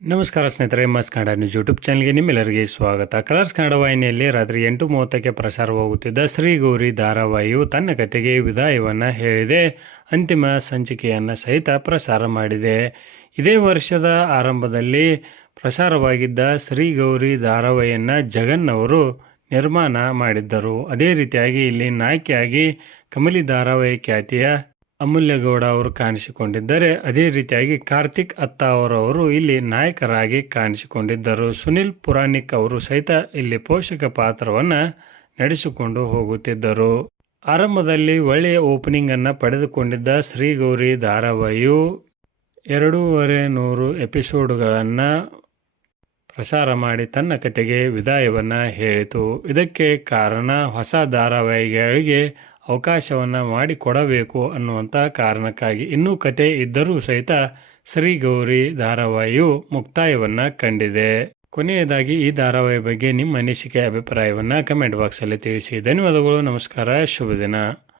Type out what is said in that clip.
ನಮಸ್ಕಾರ ಸ್ನೇಹಿತರೆ, ಮಸ್ ಕನ್ನಡ ನ್ಯೂಸ್ ಯೂಟ್ಯೂಬ್ ಚಾನಲ್ಗೆ ನಿಮ್ಮೆಲ್ಲರಿಗೆ ಸ್ವಾಗತ. ಕಲರ್ಸ್ ಕನ್ನಡ ವಾಹಿನಿಯಲ್ಲಿ ರಾತ್ರಿ 8:30ಕ್ಕೆ ಪ್ರಸಾರವಾಗುತ್ತಿದ್ದ ಶ್ರೀ ಗೌರಿ ಧಾರಾವಾಹಿಯು ತನ್ನ ಕತೆಗೆ ವಿದಾಯವನ್ನು ಹೇಳಿದೆ. ಅಂತಿಮ ಸಂಚಿಕೆಯನ್ನು ಸಹಿತ ಪ್ರಸಾರ ಮಾಡಿದೆ. ಇದೇ ವರ್ಷದ ಆರಂಭದಲ್ಲಿ ಪ್ರಸಾರವಾಗಿದ್ದ ಶ್ರೀ ಗೌರಿ ಧಾರಾವಾಹಿಯನ್ನು ಜಗನ್ ಅವರು ನಿರ್ಮಾಣ ಮಾಡಿದ್ದರು. ಅದೇ ರೀತಿಯಾಗಿ ಇಲ್ಲಿ ನಾಯಕಿಯಾಗಿ ಕಮಲಿ ಧಾರಾವಾಹಿ ಖ್ಯಾತಿಯ ಅಮೂಲ್ಯ ಗೌಡ ಅವರು ಕಾಣಿಸಿಕೊಂಡಿದ್ದರೆ, ಅದೇ ರೀತಿಯಾಗಿ ಕಾರ್ತಿಕ್ ಅತ್ತಾವರವರು ಇಲ್ಲಿ ನಾಯಕರಾಗಿ ಕಾಣಿಸಿಕೊಂಡಿದ್ದರು. ಸುನಿಲ್ ಪುರಾಣಿಕ್ ಅವರು ಸಹಿತ ಇಲ್ಲಿ ಪೋಷಕ ಪಾತ್ರವನ್ನು ನಡೆಸಿಕೊಂಡು ಹೋಗುತ್ತಿದ್ದರು. ಆರಂಭದಲ್ಲಿ ಒಳ್ಳೆಯ ಓಪನಿಂಗ್ ಅನ್ನು ಪಡೆದುಕೊಂಡಿದ್ದ ಶ್ರೀ ಗೌರಿ ಧಾರಾವಾಹಿಯು 250 ಎಪಿಸೋಡ್ಗಳನ್ನು ಪ್ರಸಾರ ಮಾಡಿ ತನ್ನ ಕತೆಗೆ ವಿದಾಯವನ್ನು ಹೇಳಿತು. ಇದಕ್ಕೆ ಕಾರಣ ಹೊಸ ಧಾರಾವಾಹಿಗಳಿಗೆ ಅವಕಾಶವನ್ನು ಮಾಡಿಕೊಡಬೇಕು ಅನ್ನುವಂಥ ಕಾರಣಕ್ಕಾಗಿ. ಇನ್ನೂ ಕತೆ ಇದ್ದರೂ ಸಹಿತ ಶ್ರೀ ಗೌರಿ ಧಾರಾವಾಹಿಯು ಮುಕ್ತಾಯವನ್ನು ಕಂಡಿದೆ. ಕೊನೆಯದಾಗಿ ಈ ಧಾರಾವಾಹಿ ಬಗ್ಗೆ ನಿಮ್ಮ ಅನಿಸಿಕೆ ಅಭಿಪ್ರಾಯವನ್ನು ಕಮೆಂಟ್ ಬಾಕ್ಸಲ್ಲಿ ತಿಳಿಸಿ. ಧನ್ಯವಾದಗಳು. ನಮಸ್ಕಾರ. ಶುಭ ದಿನ.